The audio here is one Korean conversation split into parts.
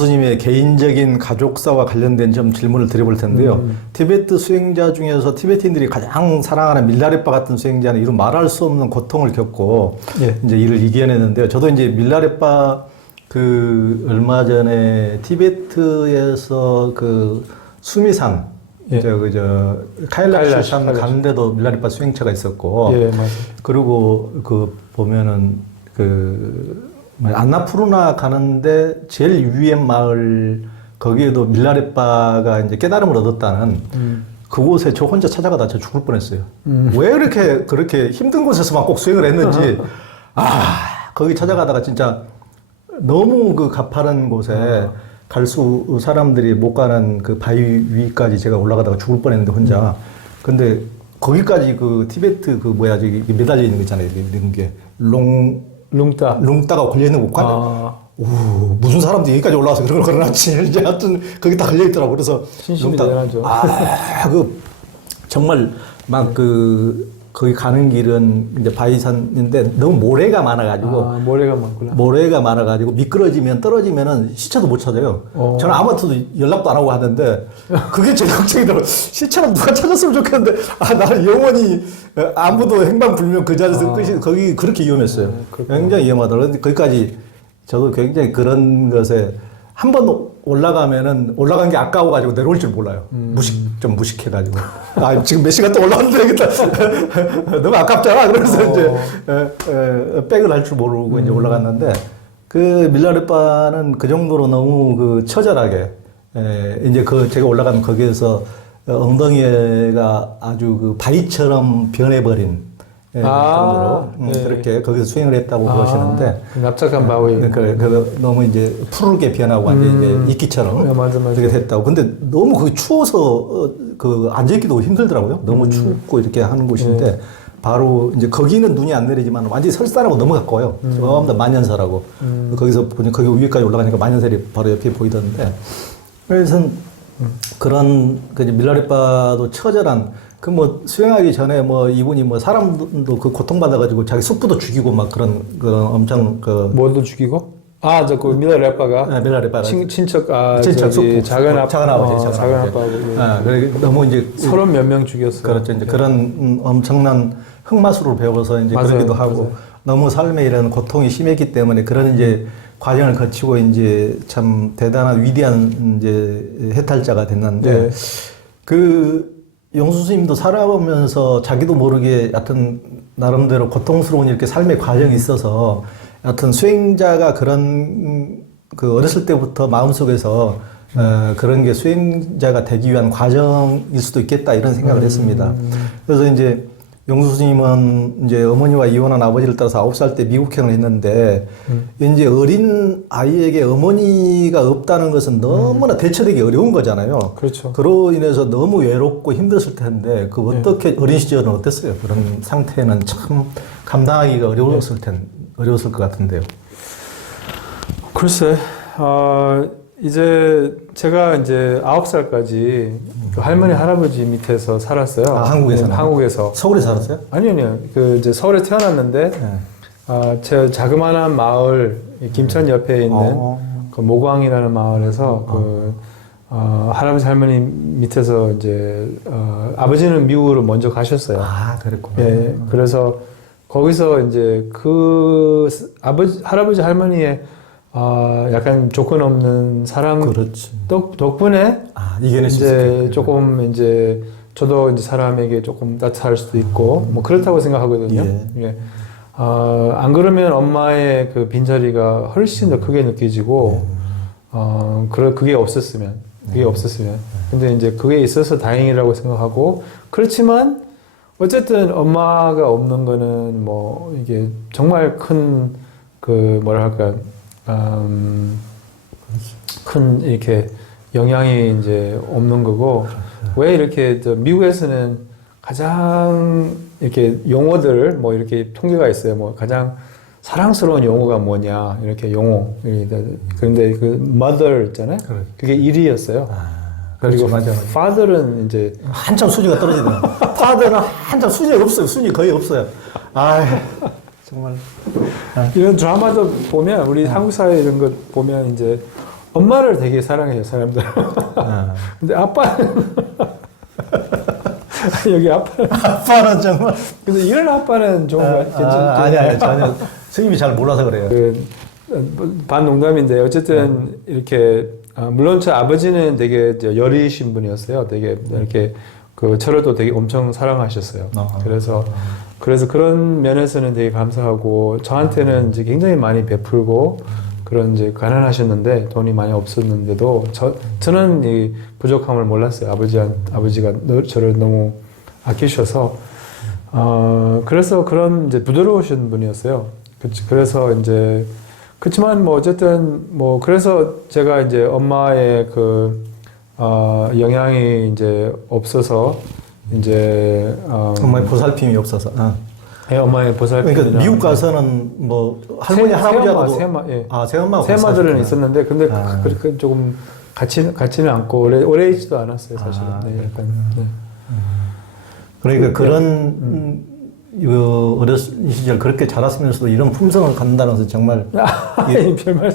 영수님의 개인적인 가족사와 관련된 좀 질문을 드려볼 텐데요. 티베트 수행자 중에서 티베트인들이 가장 사랑하는 밀라레빠 같은 수행자는 이루 말할 수 없는 고통을 겪고 예. 이제 이를 이겨내는데요. 저도 이제 밀라레빠 그 얼마 전에 티베트에서 그 수미산 예. 저 카일라시산 가는데도 밀라레빠 수행차가 있었고, 예, 맞아요. 그리고 그 보면은 그 안나푸르나 가는데 제일 위에 마을 거기에도 밀라레빠가 이제 깨달음을 얻었다는 그곳에 저 혼자 찾아가다 저 죽을 뻔했어요. 왜 그렇게 힘든 곳에서만 꼭 수행을 했는지 거기 찾아가다가 진짜 너무 그 가파른 곳에 갈 수 사람들이 못 가는 그 바위 위까지 제가 올라가다가 죽을 뻔했는데 혼자. 근데 거기까지 그 티베트 그 뭐야 저기 매달려 있는 거 있잖아요. 이런 게 룽따가 걸려 있는 곳. 무슨 사람들이 여기까지 올라와서 그런 걸 걸어놨지. 이제 하여튼 거기 다 걸려 있더라고. 그래서 신심이 대단하죠. 정말 막 거기 가는 길은 이제 바위산인데 너무 모래가 많아가지고. 모래가 많구나. 모래가 많아가지고 미끄러지면 떨어지면은 시체도 못 찾아요. 저는 아무한테도 연락도 안 하고 하는데 그게 제일 걱정이더라고요. 시체는 누가 찾았으면 좋겠는데 나는 영원히 아무도 행방불명 그 자리에서 거기 그렇게 위험했어요. 굉장히 위험하더라고요. 근데 거기까지 저도 굉장히 그런 것에 한 번 올라가면은 올라간 게 아까워가지고 내려올 줄 몰라요. 좀 무식해가지고. 지금 몇 시간 또 올라왔는데 되겠다. 너무 아깝잖아. 그래서 이제 백을 할 줄 모르고 이제 올라갔는데 그 밀라레빠는 그 정도로 너무 그 처절하게 이제 제가 올라가면 거기에서 엉덩이가 아주 그 바위처럼 변해버린 정도로 그렇게 거기서 수행을 했다고 그러시는데 납작한 바위. 너무 이제 푸르게 변하고 완전 이제 이끼처럼 맞아. 그렇게 됐다고. 근데 너무 거기 추워서 앉아있기도 힘들더라고요. 너무 춥고 이렇게 하는 곳인데 바로 이제 거기는 눈이 안 내리지만 완전히 설산하고 너무 가까워요. 전부 다 만년설하고 거기서 보니 거기 위에까지 올라가니까 만년설이 바로 옆에 보이던데 그래서 그런 그 밀라레빠도 처절한 수행하기 전에 이분이 사람도 그 고통받아가지고 자기 숙부도 죽이고 막 그런 엄청 뭐도 죽이고? 그 밀라레빠가? 네, 밀라레빠가. 친척, 숙부. 작은 아빠하고. 그래, 너무 이제. 30몇 명 죽였어요. 그렇죠. 이제 그런 엄청난 흑마술을 배워서 이제 그러기도 하고 너무 삶에 이런 고통이 심했기 때문에 그런 이제 과정을 거치고 이제 참 대단한 위대한 이제 해탈자가 됐는데 영수 스님도 살아보면서 자기도 모르게 하여튼 나름대로 고통스러운 이렇게 삶의 과정이 있어서 하여튼 수행자가 그런 어렸을 때부터 마음속에서 그런 게 수행자가 되기 위한 과정일 수도 있겠다 이런 생각을 했습니다. 그래서 이제 영수 스님은 이제 어머니와 이혼한 아버지를 따라서 9살 때 미국행을 했는데 이제 어린 아이에게 어머니가 없다는 것은 너무나 대처되기 어려운 거잖아요. 그렇죠. 그로 인해서 너무 외롭고 힘들었을 텐데 어떻게 어린 시절은 어땠어요? 그런 상태는 참 감당하기가 어려웠을 것 같은데요. 글쎄, 이제 제가 이제 9살까지 그 할머니 할아버지 밑에서 살았어요. 한국에서는? 한국에서. 서울에 살았어요? 아니요. 이제 서울에 태어났는데 제 자그마한 마을 김천 옆에 있는 그 모광이라는 마을에서 할아버지 할머니 밑에서 이제 아버지는 미국으로 먼저 가셨어요. 그랬구나. 예. 그래서 거기서 이제 그 할아버지 할머니의 약간 조건 없는 사랑 덕분에 이제 조금 이제 저도 이제 사람에게 조금 따뜻할 수도 있고 그렇다고 생각하거든요. 예. 안 그러면 엄마의 그 빈자리가 훨씬 더 크게 느껴지고 그게 없었으면 근데 이제 그게 있어서 다행이라고 생각하고 그렇지만 어쨌든 엄마가 없는 거는 이게 정말 큰 뭐랄까 큰 이렇게 영향이 이제 없는 거고 왜 이렇게 미국에서는 가장 이렇게 용어들 이렇게 통계가 있어요. 가장 사랑스러운 용어가 뭐냐 이렇게 용어 그런데 그 mother 있잖아요. 그게 1위였어요. 그리고 father는 이제 한참 순위가 떨어지더라고요. father는 한참 순위가 없어요. 순위 거의 없어요. 정말 이런 드라마도 보면 우리 한국 사회 이런 거 보면 이제 엄마를 되게 사랑해요, 사람들. 아. 근데 아빠는 여기 아빠는 정말. 근데 이런 아빠는 좀 아니, 전혀. 스님이 잘 몰라서 그래요. 반농담인데 어쨌든 이렇게 물론 저 아버지는 되게 여리신 분이었어요. 되게 이렇게 그 저를 또 되게 엄청 사랑하셨어요. 그래서 그런 면에서는 되게 감사하고 저한테는 이제 굉장히 많이 베풀고 그런 이제 가난하셨는데 돈이 많이 없었는데도 저는 이 부족함을 몰랐어요. 아버지가 저를 너무 아끼셔서 그래서 그런 이제 부드러우신 분이었어요. 그래서 이제 그렇지만 뭐 어쨌든 뭐 그래서 제가 이제 엄마의 그 영향이 이제 없어서 이제 엄마의 보살핌이 없어서. 예, 엄마의 보살핌. 그러니까 미국 가서는 뭐 할머니 할아버지하고도 새엄마 새엄마들은 있었는데 근데 그렇게 조금 같이는 않고 오래 있지도 않았어요 사실은. 네, 약간. 네. 그러니까 그런 어렸을 시절 그렇게 자랐으면서도 이런 품성을 갖는다는 것은 정말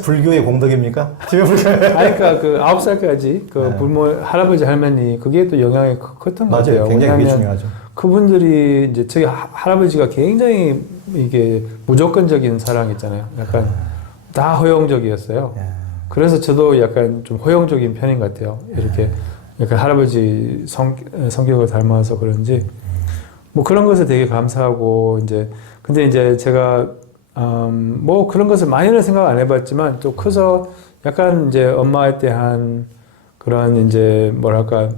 불교의 공덕입니까? 그러니까 그 9살까지 그 부모 할아버지 할머니 그게 또 영향이 컸던 것 같아요. 맞아요. 굉장히 그게 중요하죠. 그분들이 이제 저희 할아버지가 굉장히 이게 무조건적인 사랑 있잖아요. 약간 다 허용적이었어요. 그래서 저도 약간 좀 허용적인 편인 것 같아요. 이렇게 약간 할아버지 성격을 닮아서 그런지 뭐 그런 것에 되게 감사하고 이제 근데 이제 제가 뭐 그런 것을 많이는 생각 안 해봤지만 또 커서 약간 이제 엄마에 대한 그런 이제 뭐랄까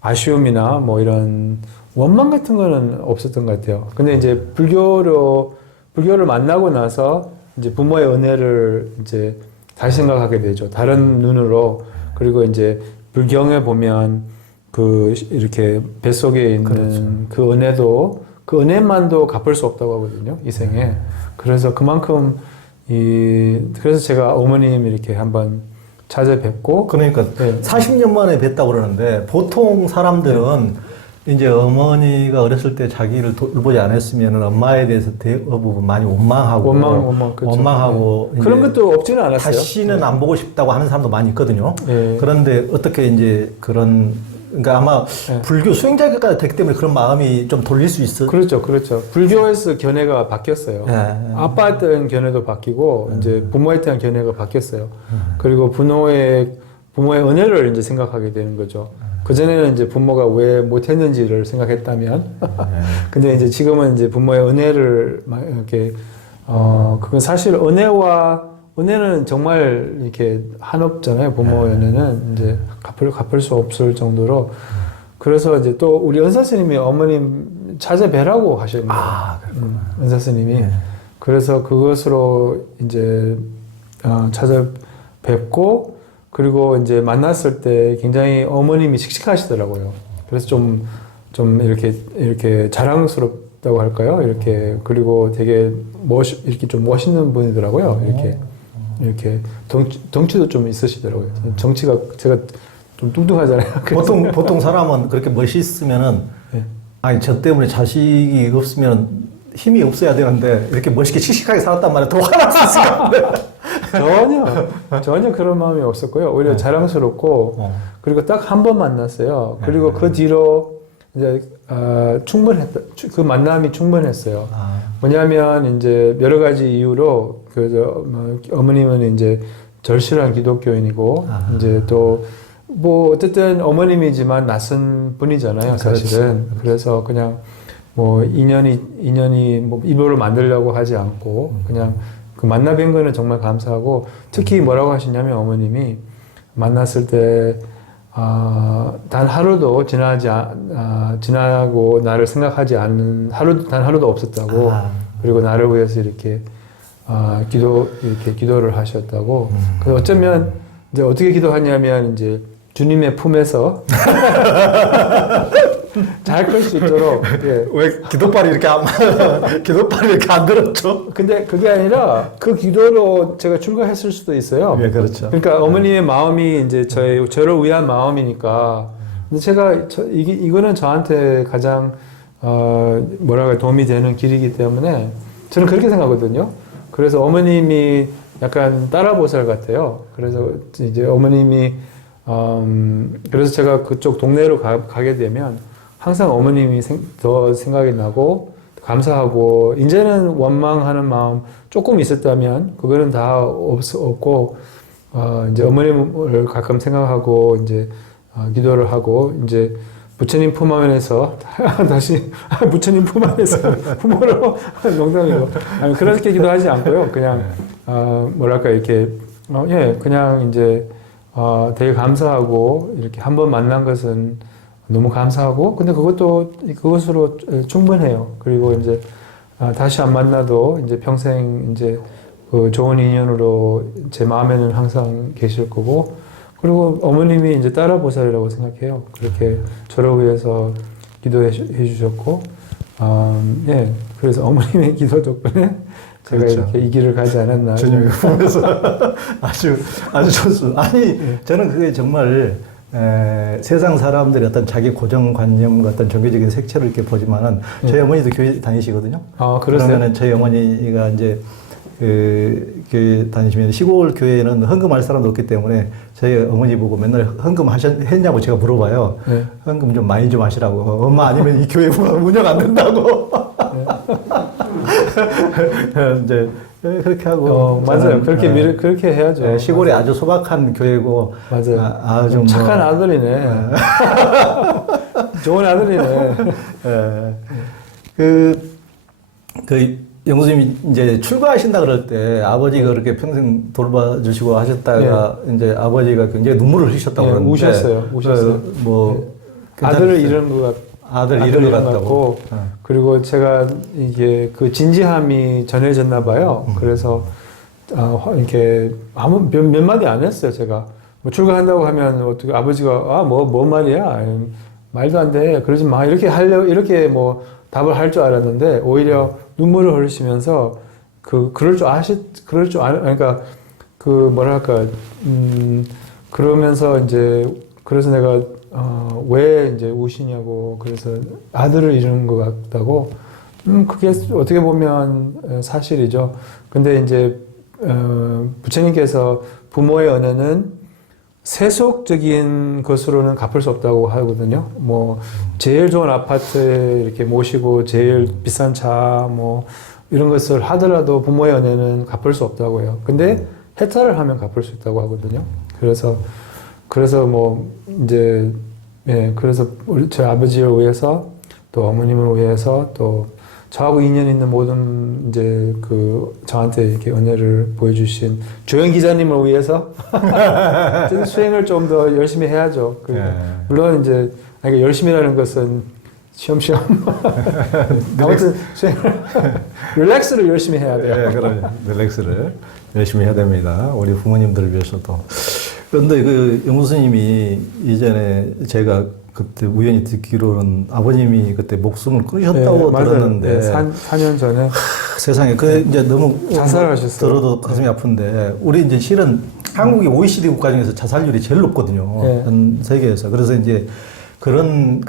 아쉬움이나 뭐 이런 원망 같은 거는 없었던 것 같아요. 근데 이제 불교를 만나고 나서 이제 부모의 은혜를 이제 다시 생각하게 되죠. 다른 눈으로. 그리고 이제 불경에 보면 그 이렇게 뱃속에 있는 그 은혜도 그 은혜만도 갚을 수 없다고 하거든요. 이 생에. 그래서 그만큼 그래서 제가 어머님 이렇게 한번 찾아뵙고 그러니까 40년 만에 뵀다고 그러는데 보통 사람들은 이제 어머니가 어렸을 때 자기를 돌보지 않았으면 엄마에 대해서 대부분 많이 원망하고 그렇죠. 원망하고 그런 것도 없지는 않았어요. 다시는 안 보고 싶다고 하는 사람도 많이 있거든요. 그런데 어떻게 이제 그러니까 아마 불교 수행자가 됐기 때문에 그런 마음이 좀 돌릴 수 있어. 그렇죠. 불교에서 견해가 바뀌었어요. 아빠에 대한 견해도 바뀌고 이제 부모에 대한 견해가 바뀌었어요. 그리고 부모의 은혜를 이제 생각하게 되는 거죠. 그전에는 이제 부모가 왜 못했는지를 생각했다면, 근데 이제 지금은 이제 부모의 은혜를 막 이렇게, 그건 사실 은혜는 정말 이렇게 한없잖아요. 부모의 은혜는 이제 갚을 수 없을 정도로. 그래서 이제 또 우리 은사 스님이 어머님 찾아뵈라고 하셨네요. 은사 스님이. 그래서 그것으로 이제, 찾아뵙고, 그리고 이제 만났을 때 굉장히 어머님이 씩씩하시더라고요. 그래서 좀 이렇게 자랑스럽다고 할까요? 이렇게, 그리고 되게 이렇게 좀 멋있는 분이더라고요. 이렇게 덩치도 좀 있으시더라고요. 정치가 제가 좀 뚱뚱하잖아요. 보통 사람은 그렇게 멋있으면은 아니 저 때문에 자식이 없으면 힘이 없어야 되는데 이렇게 멋있게 씩씩하게 살았단 말이야. 더 화날 수 있을 것 같은데. 전혀 그런 마음이 없었고요. 오히려 자랑스럽고 그리고 딱 한 번 만났어요. 그리고 그 뒤로 이제 충분했다. 그 만남이 충분했어요. 뭐냐면 이제 여러 가지 이유로 어머님은 이제 절실한 기독교인이고 이제 또 뭐 어쨌든 어머님이지만 낯선 분이잖아요, 사실은. 그래서 그냥 뭐 인연이 뭐 일부러 만들려고 하지 않고 그냥 그 만나 뵌 거는 정말 감사하고 특히 뭐라고 하시냐면 어머님이 만났을 때 단 하루도 지나고 나를 생각하지 않는 단 하루도 없었다고 그리고 나를 위해서 이렇게 기도를 하셨다고. 그래서 어쩌면 이제 어떻게 기도하냐면 이제 주님의 품에서 잘 클 수 있도록. 왜 기도발이 이렇게 안 들었죠? 근데 그게 아니라 그 기도로 제가 출가했을 수도 있어요. 네, 그렇죠. 그러니까 어머님의 마음이 이제 저를 위한 마음이니까. 근데 이거는 저한테 가장 도움이 되는 길이기 때문에 저는 그렇게 생각하거든요. 그래서 어머님이 약간 따라 보살 같아요. 그래서 이제 어머님이 그래서 제가 그쪽 동네로 가게 되면 항상 어머님이 더 생각이 나고 감사하고 이제는 원망하는 마음 조금 있었다면 그거는 다 없고 이제 어머님을 가끔 생각하고 이제 기도를 하고 이제 부처님 품 안에서 다시 부처님 품 안에서 부모로 농담이고 아니 그렇게 기도하지 않고요. 그냥 뭐랄까 이렇게 예 그냥 이제 되게 감사하고 이렇게 한번 만난 것은 너무 감사하고 근데 그것으로 충분해요. 그리고 이제 다시 안 만나도 이제 평생 이제 그 좋은 인연으로 제 마음에는 항상 계실 거고 그리고 어머님이 이제 따라 보살이라고 생각해요. 그렇게 저를 위해서 기도해 주셨고 예 그래서 어머님의 기도 덕분에 제가 그렇죠. 이렇게 이 길을 가지 않았나. 주님이 보면서 아주 좋습니다. 아니 저는 그게 정말 세상 사람들의 어떤 자기 고정관념 같은 종교적인 색채를 이렇게 보지만은 저희 어머니도 교회 다니시거든요. 아 그러세요? 그러면은 저희 어머니가 이제 그 교회 다니시면 시골 교회에는 헌금할 사람도 없기 때문에 저희 어머니 보고 맨날 헌금했냐고 제가 물어봐요. 네. 헌금 좀 많이 좀 하시라고. 엄마 아니면 이 교회 운영 안 된다고. 이제 그렇게 하고 맞아요. 그렇게 해야죠. 시골이 맞아요. 아주 소박한 교회고 맞아요. 아주 착한 아들이네. 좋은 아들이네. 그 영수님이 이제 출가하신다 그럴 때 아버지가 그렇게 평생 돌봐주시고 하셨다가 이제 아버지가 굉장히 눈물을 흘리셨다고 그러는데 우셨어요. 뭐 아들을 잃은 것 아들 잃은 것 같다고. 그리고 제가 이게 그 진지함이 전해졌나 봐요. 그래서 이렇게 몇 마디 안 했어요. 제가 뭐 출가한다고 하면 어떻게 아버지가 뭐 말이야 말도 안 돼 그러지 마 이렇게 뭐 답을 할 줄 알았는데 오히려 눈물을 흘리시면서 그럴 줄 그러니까 그 뭐랄까 그러면서 이제 그래서 내가 왜 이제 우시냐고 그래서 아들을 잃은 것 같다고 그게 어떻게 보면 사실이죠. 근데 이제 부처님께서 부모의 은혜는 세속적인 것으로는 갚을 수 없다고 하거든요. 뭐 제일 좋은 아파트에 이렇게 모시고 제일 비싼 차 뭐 이런 것을 하더라도 부모의 은혜는 갚을 수 없다고 해요. 근데 해탈을 하면 갚을 수 있다고 하거든요. 그래서 뭐 이제 그래서 우리 저희 아버지를 위해서 또 어머님을 위해서 또 저하고 인연 있는 모든 이제 그 저한테 이렇게 은혜를 보여주신 조영 기자님을 위해서 수행을 좀 더 열심히 해야죠. 물론 이제 열심히라는 것은 쉬엄쉬엄 아무튼 수행을 릴렉스를 열심히 해야 돼요. 그럼 릴렉스를 열심히 해야 됩니다. 우리 부모님들을 위해서도. 그런데 그 영수님이 이전에 제가 그때 우연히 듣기로는 아버님이 그때 목숨을 끊으셨다고 들었는데 4년 전에 세상에 그 이제 너무 자살하셨어요. 들어도 가슴이 아픈데 우리 이제 실은 한국이 OECD 국가 중에서 자살률이 제일 높거든요. 전 세계에서. 그래서 이제 그런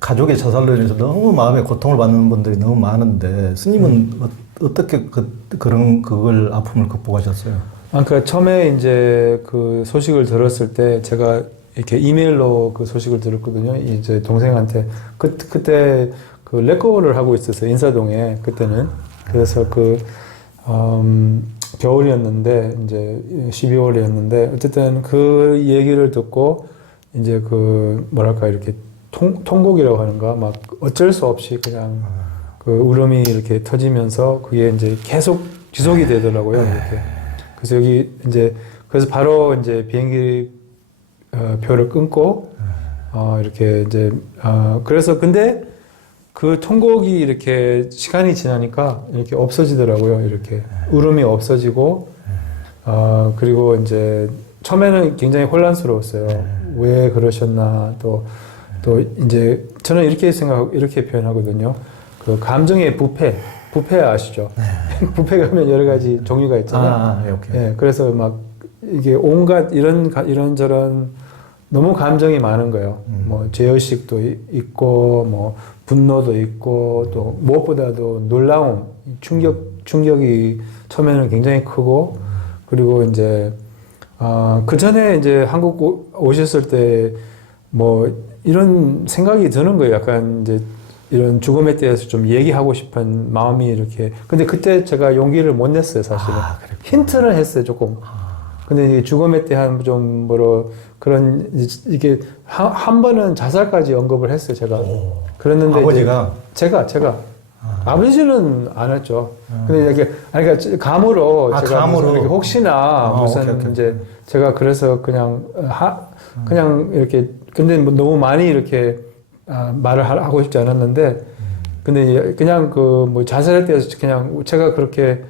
가족의 자살로 인해서 너무 마음에 고통을 받는 분들이 너무 많은데 스님은 어떻게 그걸 아픔을 극복하셨어요? 그러니까 처음에 이제 그 소식을 들었을 때 제가 이렇게 이메일로 그 소식을 들었거든요. 이제 동생한테 그때 그 레코를 하고 있었어요. 인사동에 그때는. 그래서 겨울이었는데 이제 12월이었는데 어쨌든 그 얘기를 듣고 이제 그 뭐랄까 이렇게 통곡이라고 하는가 막 어쩔 수 없이 그냥 그 울음이 이렇게 터지면서 그게 이제 계속 지속이 되더라고요. 이렇게. 그래서 여기 이제 그래서 바로 이제 비행기 표를 끊고 이렇게 이제 그래서 근데 그 통곡이 이렇게 시간이 지나니까 이렇게 없어지더라고요. 이렇게 울음이 없어지고 그리고 이제 처음에는 굉장히 혼란스러웠어요. 왜 그러셨나 또 이제 저는 이렇게 표현하거든요. 그 감정의 부패 아시죠? 부패 가면 여러 가지 종류가 있잖아요. 그래서 막 이게 온갖 이런저런 너무 감정이 많은 거예요. 뭐 죄의식도 있고 뭐 분노도 있고 또 무엇보다도 놀라움, 충격이 처음에는 굉장히 크고 그리고 이제 그 전에 이제 한국 오셨을 때 뭐 이런 생각이 드는 거예요. 약간 이제 이런 죽음에 대해서 좀 얘기하고 싶은 마음이 이렇게. 근데 그때 제가 용기를 못 냈어요, 사실은. 힌트를 했어요, 조금. 근데 이게 죽음에 대한 좀 그런 이게 한 번은 자살까지 언급을 했어요, 제가. 그랬는데 아버지가 제가 아버지는 안 했죠. 근데 이게 그러니까 감으로 제가 감으로 이렇게 혹시나 무슨 오케이. 이제 제가 그래서 그냥 그냥 이렇게 근데 뭐 너무 많이 이렇게 말을 하고 싶지 않았는데 근데 그냥 그 뭐 자살에 대해서 그냥 제가 그렇게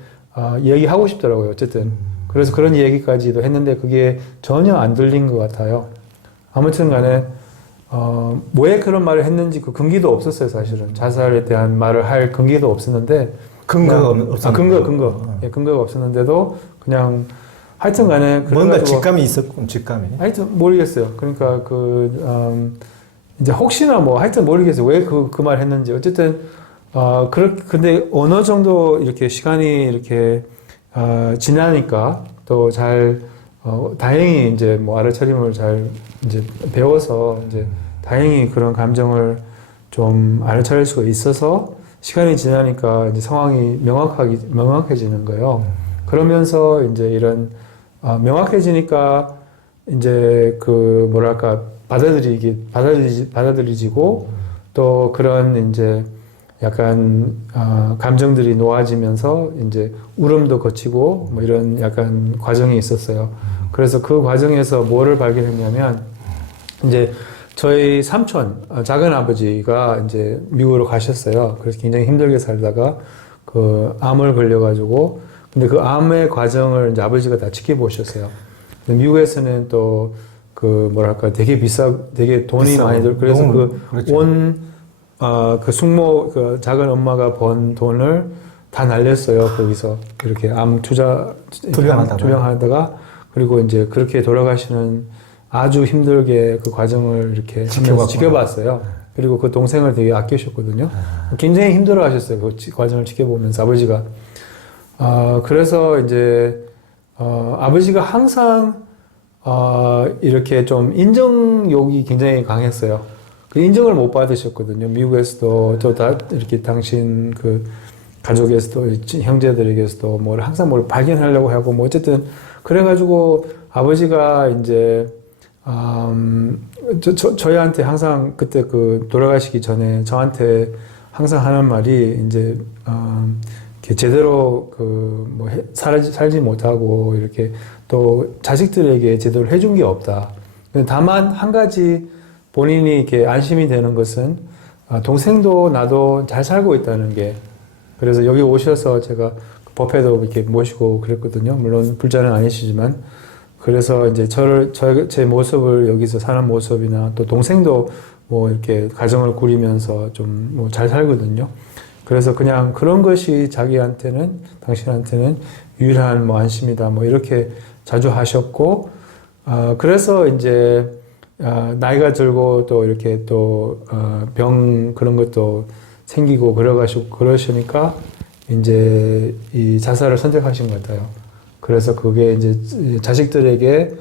얘기하고 싶더라고요. 어쨌든 그래서 그런 얘기까지도 했는데 그게 전혀 안 들린 것 같아요. 아무튼간에 왜 그런 말을 했는지 그 근기도 없었어요, 사실은. 자살에 대한 말을 할 근기도 없었는데. 근거가 없었는데. 근거. 예, 근거가 없었는데도 그냥 하여튼 간에. 뭔가 직감이 있었군, 직감이. 하여튼 모르겠어요. 그러니까 이제 혹시나 뭐 하여튼 모르겠어요. 왜 그 말 했는지. 어쨌든, 근데 어느 정도 이렇게 시간이 이렇게, 지나니까 또 다행히 이제 뭐 알아차림을 잘 이제 배워서 이제 다행히 그런 감정을 좀 알아차릴 수가 있어서 시간이 지나니까 이제 상황이 명확해지는 거예요. 그러면서 이제 이런 명확해지니까 이제 그 뭐랄까 받아들이지고 또 그런 이제 약간 감정들이 놓아지면서 이제 울음도 거치고 뭐 이런 약간 과정이 있었어요. 그래서 그 과정에서 뭐를 발견했냐면 이제 저희 삼촌 작은 아버지가 이제 미국으로 가셨어요. 그래서 굉장히 힘들게 살다가 그 암을 걸려가지고 근데 그 암의 과정을 이제 아버지가 다 지켜보셨어요. 근데 미국에서는 또 그 뭐랄까 되게 돈이 많이 들고 그래서 그 숙모 그 작은 엄마가 번 돈을 다 날렸어요. 거기서 이렇게 암 투병하다가 그리고 이제 그렇게 돌아가시는 아주 힘들게 그 과정을 이렇게 지켜봤어요. 그리고 그 동생을 되게 아끼셨거든요. 굉장히 힘들어 하셨어요. 그 과정을 지켜보면서 아버지가. 그래서 이제, 아버지가 항상, 이렇게 좀 인정욕이 굉장히 강했어요. 그 인정을 못 받으셨거든요. 미국에서도, 이렇게 당신 그 가족에서도, 형제들에게서도 항상 뭘 발견하려고 하고, 뭐 어쨌든, 그래가지고 아버지가 이제, 저희한테 항상 그때 그 돌아가시기 전에 저한테 항상 하는 말이 이제, 이렇게 제대로 살지 못하고 이렇게 또 자식들에게 제대로 해준 게 없다. 다만 한 가지 본인이 이렇게 안심이 되는 것은 동생도 나도 잘 살고 있다는 게 그래서 여기 오셔서 제가 법회도 이렇게 모시고 그랬거든요. 물론 불자는 아니시지만 그래서 이제 제 모습을 여기서 사는 모습이나 또 동생도 뭐 이렇게 가정을 꾸리면서 좀 뭐 잘 살거든요. 그래서 그냥 그런 것이 당신한테는 유일한 뭐 안심이다. 뭐 이렇게 자주 하셨고, 그래서 이제, 나이가 들고 또 이렇게 또, 그런 것도 생기고 그러시니까 이제 이 자살을 선택하신 것 같아요. 그래서 그게 이제 자식들에게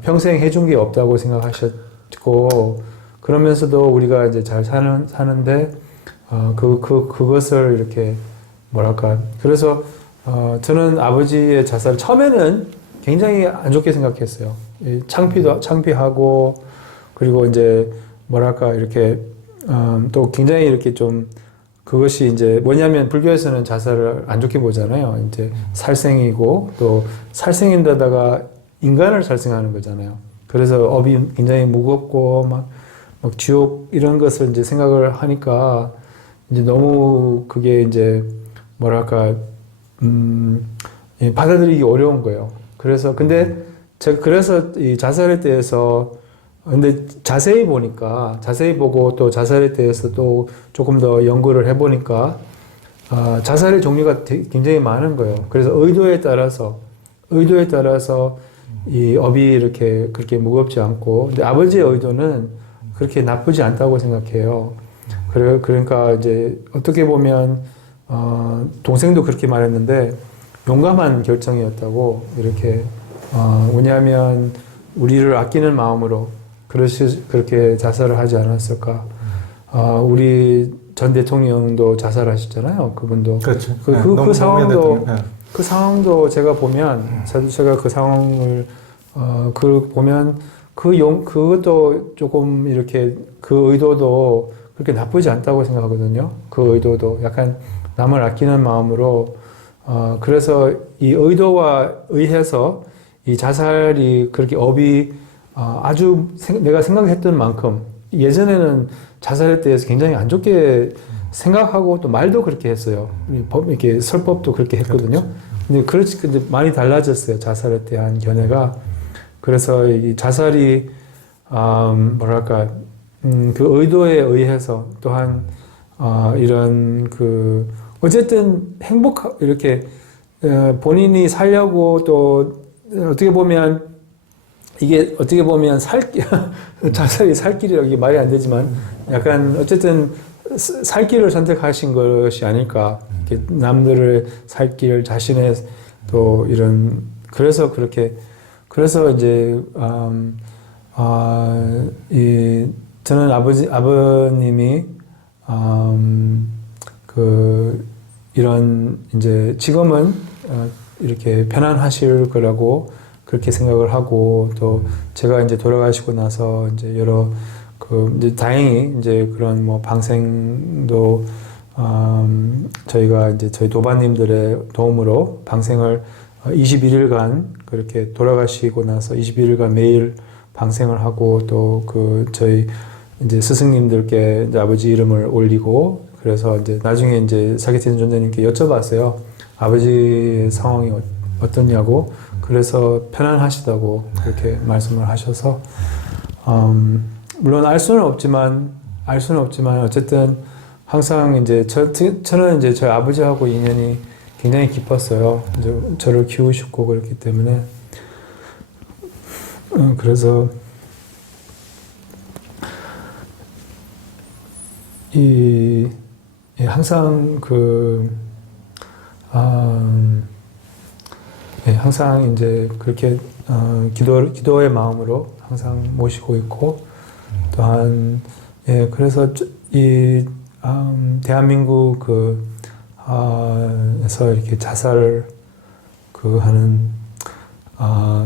평생 해준 게 없다고 생각하셨고, 그러면서도 우리가 이제 잘 사는데, 그것을 이렇게, 뭐랄까. 그래서, 저는 아버지의 자살, 처음에는 굉장히 안 좋게 생각했어요. 창피하고, 그리고 이제, 뭐랄까, 이렇게, 또 굉장히 이렇게 좀, 그것이 이제 뭐냐면 불교에서는 자살을 안 좋게 보잖아요. 이제 살생이고, 또 살생인데다가 인간을 살생하는 거잖아요. 그래서 업이 굉장히 무겁고, 막 지옥 이런 것을 이제 생각을 하니까, 이제 너무 그게 이제 뭐랄까 받아들이기 어려운 거예요. 근데 제가 그래서 이 자살에 대해서 근데 자세히 보고 또 자살에 대해서 또 조금 더 연구를 해보니까 자살의 종류가 굉장히 많은 거예요. 그래서 의도에 따라서 이 업이 이렇게 그렇게 무겁지 않고 근데 아버지의 의도는 그렇게 나쁘지 않다고 생각해요. 그러니까 이제 어떻게 보면 동생도 그렇게 말했는데 용감한 결정이었다고 이렇게 왜냐하면 우리를 아끼는 마음으로 그렇게 자살을 하지 않았을까. 우리 전 대통령도 자살하셨잖아요. 그분도. 그렇죠. 그 상황도 네. 그 상황도 제가 보면 제가 그 상황을 보면 그것도 조금 이렇게 그 의도도 그렇게 나쁘지 않다고 생각하거든요. 그 의도도 약간 남을 아끼는 마음으로 그래서 이 의도와 의해서 이 자살이 그렇게 업이 아주 내가 생각했던 만큼 예전에는 자살에 대해서 굉장히 안 좋게 생각하고 또 말도 그렇게 했어요. 이렇게 설법도 그렇게 했거든요. 근데 많이 달라졌어요. 자살에 대한 견해가. 그래서 이 자살이 뭐랄까 그 의도에 의해서 또한 이런 그 어쨌든 이렇게 본인이 살려고 또 어떻게 보면 자살이 살 길이라고 이게 말이 안 되지만 약간 어쨌든 살 길을 선택하신 것이 아닐까. 이렇게 남들을 살 길, 자신의 또 이런 그래서 이제 저는 아버님이 이런 이제 지금은 이렇게 편안하실 거라고 그렇게 생각을 하고 또 제가 이제 돌아가시고 나서 이제 여러 이제 다행히 이제 그런 뭐 방생도 저희가 이제 저희 도반님들의 도움으로 방생을 21일간 그렇게 돌아가시고 나서 21일간 매일 방생을 하고 또 저희 이제 스승님들께 이제 아버지 이름을 올리고 그래서 이제 나중에 이제 사기팀 존재님께 여쭤봤어요. 아버지의 상황이 어떠냐고. 그래서 편안하시다고 그렇게 말씀을 하셔서 물론 알 수는 없지만 어쨌든 항상 이제 저는 이제 저희 아버지하고 인연이 굉장히 깊었어요. 이제 저를 키우셨고 그렇기 때문에 그래서 항상 항상 이제 그렇게 기도의 마음으로 항상 모시고 있고 또한 그래서 대한민국 에서 이렇게 자살을 하는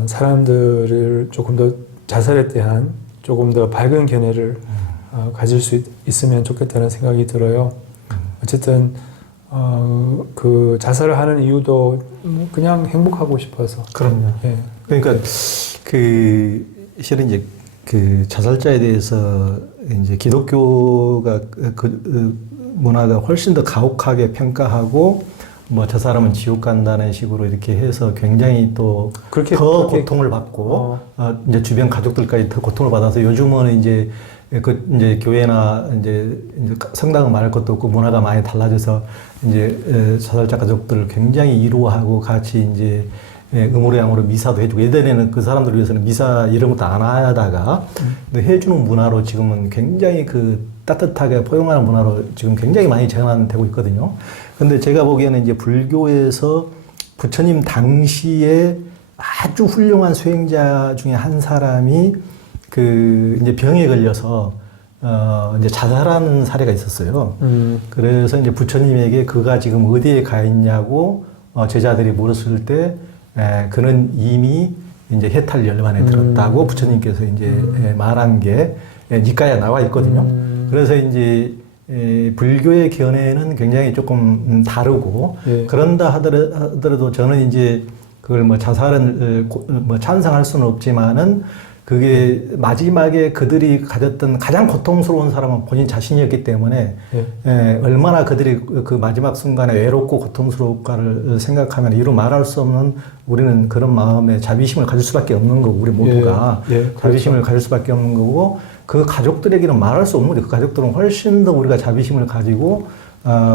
사람들을 조금 더 자살에 대한 조금 더 밝은 견해를 가질 수 있으면 좋겠다는 생각이 들어요. 어쨌든 그 자살을 하는 이유도 그냥 행복하고 싶어서. 그럼요. 예. 그러니까 실은 이제 자살자에 대해서 이제 기독교가 문화가 훨씬 더 가혹하게 평가하고 뭐 저 사람은 지옥 간다는 식으로 이렇게 해서 굉장히 또 더 고통을 받고 이제 주변 가족들까지 더 고통을 받아서 요즘은 이제 이제 교회나 이제 성당은 말할 것도 없고 문화가 많이 달라져서 이제 자살자 가족들을 굉장히 이루어하고 같이 이제 음으로 양으로 미사도 해주고 예전에는 그 사람들을 위해서는 미사 이런 것도 안 하다가 해주는 문화로 지금은 굉장히 따뜻하게 포용하는 문화로 지금 굉장히 많이 전환되고 있거든요. 근데 제가 보기에는 이제 불교에서 부처님 당시에 아주 훌륭한 수행자 중에 한 사람이 이제 병에 걸려서 이제 자살하는 사례가 있었어요. 그래서 이제 부처님에게 그가 지금 어디에 가 있냐고 제자들이 물었을 때 그는 이미 이제 해탈 열반에 들었다고 부처님께서 이제 말한 게 니까에 나와 있거든요. 그래서 이제 불교의 견해는 굉장히 조금 다르고 그런다 하더라도 저는 이제 그걸 뭐 자살을 뭐 찬성할 수는 없지만은 그게 마지막에 그들이 가졌던 가장 고통스러운 사람은 본인 자신이었기 때문에 얼마나 그들이 그 마지막 순간에 외롭고 고통스러울까를 생각하면 이루 말할 수 없는 우리는 그런 마음에 자비심을 가질 수밖에 없는 거고 우리 모두가 자비심을 가질 수밖에 없는 거고 그 가족들에게는 말할 수 없는 거죠. 그 가족들은 훨씬 더 우리가 자비심을 가지고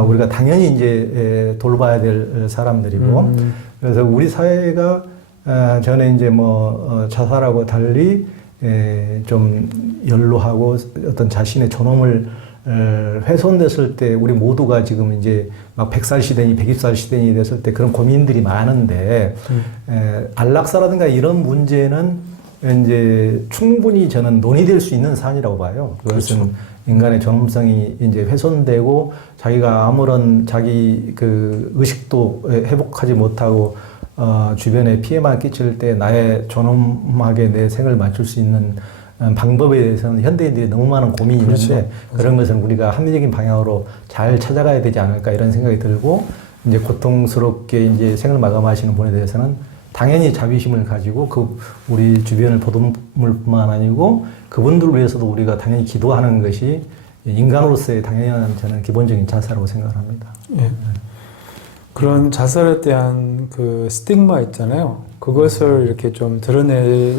우리가 당연히 이제 돌봐야 될 사람들이고 그래서 우리 사회가 저는 이제 뭐 자살하고 달리 좀 연로하고 어떤 자신의 존엄을 훼손됐을 때 우리 모두가 지금 이제 막 100살 시대니 120살 시대니 됐을 때 그런 고민들이 많은데 안락사라든가 이런 문제는 이제 충분히 저는 논의될 수 있는 사안이라고 봐요. 그것은 그렇죠. 인간의 존엄성이 이제 훼손되고 자기가 아무런 자기 그 의식도 회복하지 못하고 주변에 피해만 끼칠 때 나의 존엄하게 내 생을 맞출 수 있는 방법에 대해서는 현대인들이 너무 많은 고민이 있는데 그렇죠. 그런 것은 우리가 합리적인 방향으로 잘 찾아가야 되지 않을까 이런 생각이 들고 이제 고통스럽게 이제 생을 마감하시는 분에 대해서는 당연히 자비심을 가지고 그 우리 주변을 보듬을 뿐만 아니고 그분들을 위해서도 우리가 당연히 기도하는 것이 인간으로서의 당연한 저는 기본적인 자세라고 생각을 합니다. 예. 그런 자살에 대한 그 스tigma 있잖아요. 그것을 이렇게 좀 드러낼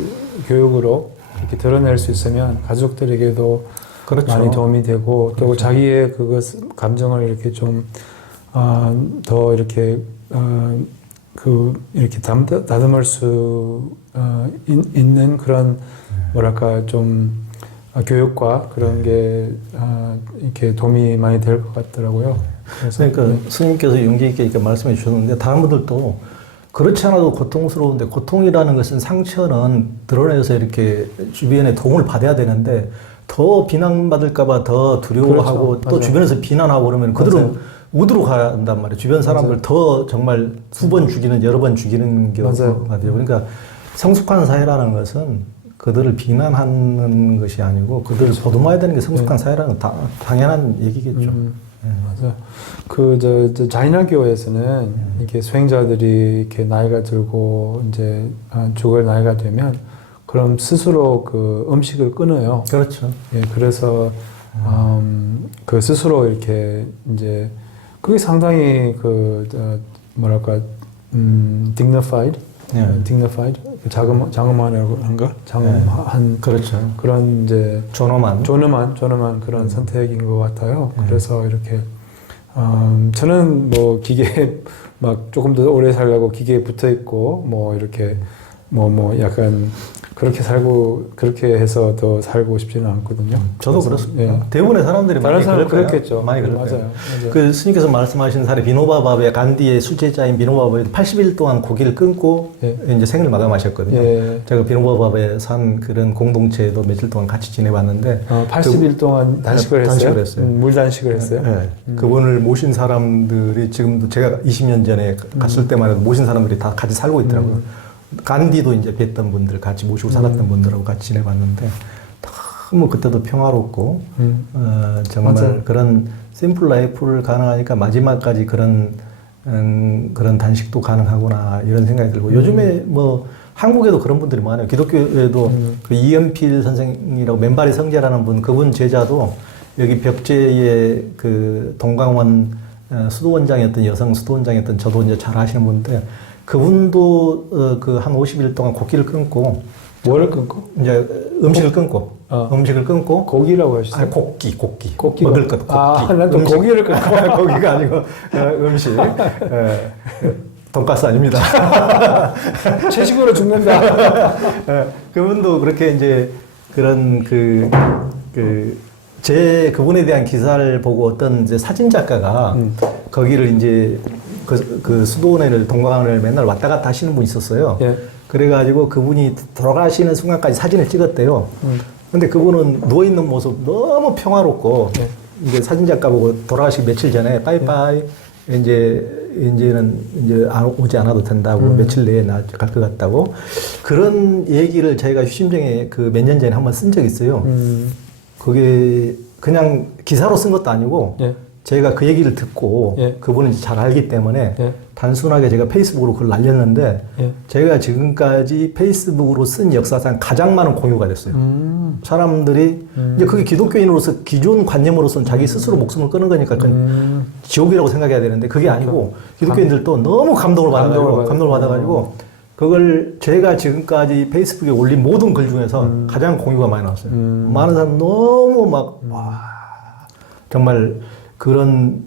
교육으로 이렇게 드러낼 수 있으면 가족들에게도 그렇죠. 많이 도움이 되고 또 그렇죠. 자기의 그것 감정을 이렇게 좀 더 이렇게 이렇게 다듬을 수 있는 그런 뭐랄까 좀 교육과 그런 게 이렇게 도움이 많이 될 것 같더라고요. 그래서 그러니까 스님께서 용기 있게 이렇게 말씀해 주셨는데 다른 분들도 그렇지 않아도 고통스러운데 고통이라는 것은 상처는 드러내서 이렇게 주변에 도움을 받아야 되는데 더 비난받을까봐 더 두려워하고 그렇죠. 또 맞아요. 주변에서 비난하고 그러면 그들은 맞아요. 우드로 간단 말이에요. 주변 사람들 맞아요. 더 정말 수번 죽이는 여러 번 죽이는 맞아요. 경우가 돼요. 그러니까 성숙한 사회라는 것은 그들을 비난하는 것이 아니고 그들을 보듬어야 되는 게 성숙한 사회라는 건 당연한 얘기겠죠. 맞아요. 저 자인학교에서는 이렇게 수행자들이 이렇게 나이가 들고 이제 죽을 나이가 되면 그럼 스스로 그 음식을 끊어요. 그렇죠. 예, 그래서 그 스스로 이렇게 이제 그게 상당히 뭐랄까 dignified, dignified 장엄한이라고 한가? 장엄한 그렇죠. 그런 이제 존엄한 그런 선택인 것 같아요. 그래서 이렇게 저는 뭐 기계에 막 조금 더 오래 살려고 기계에 붙어 있고 뭐 이렇게 뭐 약간 그렇게 해서 더 살고 싶지는 않거든요. 저도 그래서, 그렇습니다. 예. 대부분의 사람들이 다른 많이 사람은 그럴 거예요. 그렇겠죠. 많이 그럴 맞아요. 거예요. 맞아요. 그 스님께서 말씀하신 사례 비노바 바베 간디의 수제자인 비노바 바베 80일 동안 고기를 끊고 예. 이제 생을 마감하셨거든요. 예. 제가 비노바 바베 산 그런 공동체에도 며칠 동안 같이 지내봤는데 80일 동안 단식을 했어요. 했어요. 물 단식을 했어요. 예. 그분을 모신 사람들이 지금도 제가 20년 전에 갔을 때만 해도 모신 사람들이 다 같이 살고 있더라고요. 간디도 이제 뵀던 분들 같이 모시고 살았던 분들하고 같이 지내봤는데 너무 그때도 평화롭고 정말 맞아요. 그런 심플 라이프를 가능하니까 마지막까지 그런 단식도 가능하구나 이런 생각이 들고 요즘에 뭐 한국에도 그런 분들이 많아요. 기독교에도 그 이연필 선생이라고 맨발의 성제라는 분 그분 제자도 여기 벽제의 그 동강원 수도원장이었던 여성 수도원장이었던 저도 이제 잘 아시는 분인데 그분도 그 한 50일 동안 고기를 끊고 뭐를 끊고? 이제 음식을 끊고 음식을 끊고 고기라고 하셨어요? 아니 고기 고기가. 먹을 것 고기 난 또 고기를 끊고 고기가 아니고 음식 돈가스 아닙니다. 채식으로 죽는다. 그분도 그렇게 이제 그런 그분에 대한 기사를 보고 어떤 이제 사진 작가가 거기를 이제 그 수도원을 동강원을 맨날 왔다 갔다 하시는 분이 있었어요. 예. 그래가지고 그분이 돌아가시는 순간까지 사진을 찍었대요. 근데 그분은 누워있는 모습 너무 평화롭고 이제 사진 작가 보고 돌아가시기 며칠 전에 빠이빠이 이제는 이제 오지 않아도 된다고 며칠 내에 갈 것 같다고 그런 얘기를 저희가 휴심정에 그 몇 년 전에 한번 쓴 적이 있어요. 그게 그냥 기사로 쓴 것도 아니고 예. 제가 그 얘기를 듣고 그분은 잘 알기 때문에 단순하게 제가 페이스북으로 그걸 날렸는데 제가 지금까지 페이스북으로 쓴 역사상 가장 많은 공유가 됐어요. 사람들이 이제 그게 기독교인으로서 기존 관념으로서는 자기 스스로 목숨을 끊은 거니까 그건 지옥이라고 생각해야 되는데 그게 아니고 기독교인들도 너무 감동을 받아가지고 그걸 제가 지금까지 페이스북에 올린 모든 글 중에서 가장 공유가 많이 나왔어요. 많은 사람 너무 막 와, 정말 그런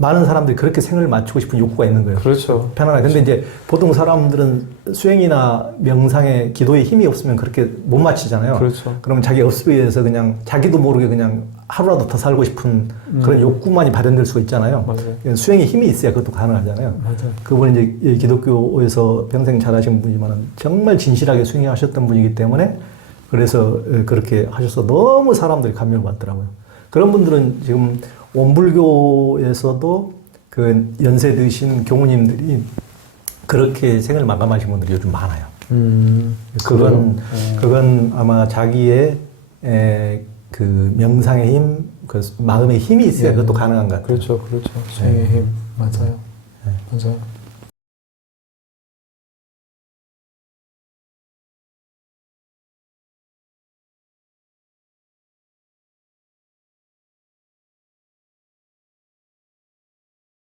많은 사람들이 그렇게 생을 맞추고 싶은 욕구가 있는 거예요. 그렇죠. 편안하게. 근데 이제 보통 사람들은 수행이나 명상에 기도에 힘이 없으면 그렇게 못 마치잖아요. 그렇죠. 그러면 자기 업습에 의해서 그냥 자기도 모르게 그냥 하루라도 더 살고 싶은 그런 욕구만이 발현될 수가 있잖아요. 맞아요. 수행에 힘이 있어야 그것도 가능하잖아요. 맞아요. 그분은 이제 이 기독교에서 평생 잘하신 분이지만 정말 진실하게 수행하셨던 분이기 때문에 그래서 그렇게 하셔서 너무 사람들이 감명을 받더라고요. 그런 분들은 지금 원불교에서도 그 연세 드신 교무님들이 그렇게 생을 마감하신 분들이 요즘 많아요. 그건 아마 자기의 그 명상의 힘, 그 마음의 힘이 있어야 그것도 가능한 것 같아요. 그렇죠. 수행의 힘. 맞아요. 맞아요.